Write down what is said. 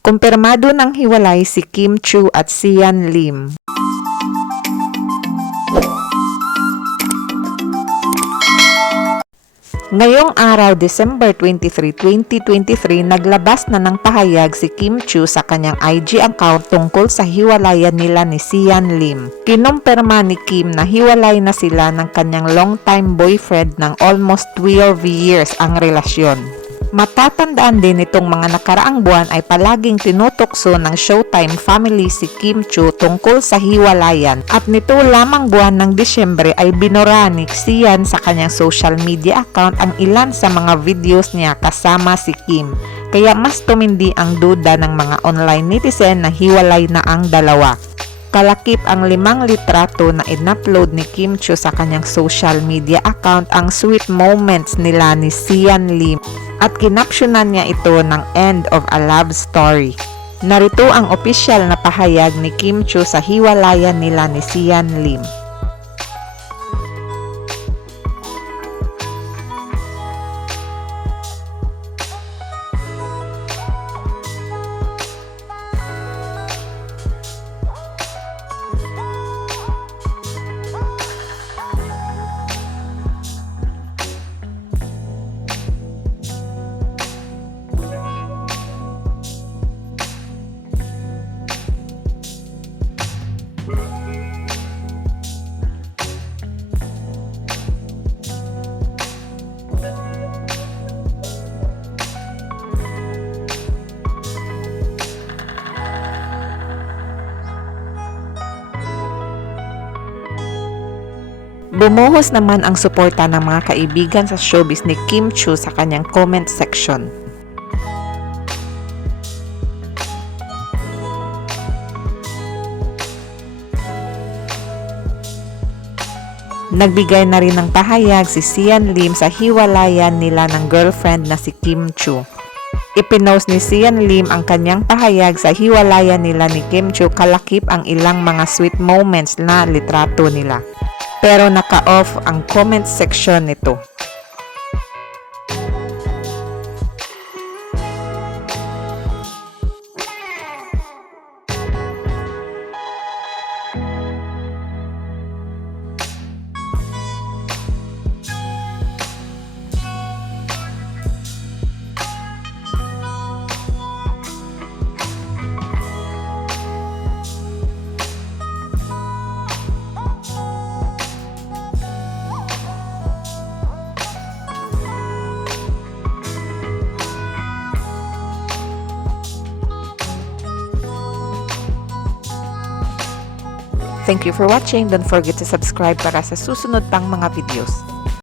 Kumpirmado ng hiwalay si Kim Chiu at Sian Lim. Ngayong araw, December 23, 2023, naglabas na ng pahayag si Kim Chiu sa kanyang IG account tungkol sa hiwalayan nila ni Sian Lim. Kinumpirma ni Kim na hiwalay na sila ng kanyang long-time boyfriend ng almost 12 years ang relasyon. Matatandaan din itong mga nakaraang buwan ay palaging tinutokso ng Showtime family si Kim Chiu tungkol sa hiwalayan at nito lamang buwan ng Disyembre ay binura ni Sian sa kanyang social media account ang ilan sa mga videos niya kasama si Kim. Kaya mas tumindi ang duda ng mga online netizen na hiwalay na ang dalawa. Kalakip ang 5 litrato na in-upload ni Kim Chiu sa kanyang social media account ang sweet moments nila ni Sian Lim at kinapsyonan niya ito ng end of a love story. Narito ang opisyal na pahayag ni Kim Chiu sa hiwalayan nila ni Sian Lim. Bumuhos naman ang suporta ng mga kaibigan sa showbiz ni Kim Chiu sa kanyang comment section. Nagbigay na rin ng pahayag si Sian Lim sa hiwalayan nila ng girlfriend na si Kim Chiu. Ipinost ni Sian Lim ang kanyang pahayag sa hiwalayan nila ni Kim Chiu kalakip ang ilang mga sweet moments na litrato nila. Pero naka-off ang comment section nito. Thank you for watching. Don't forget to subscribe para sa susunod pang mga videos.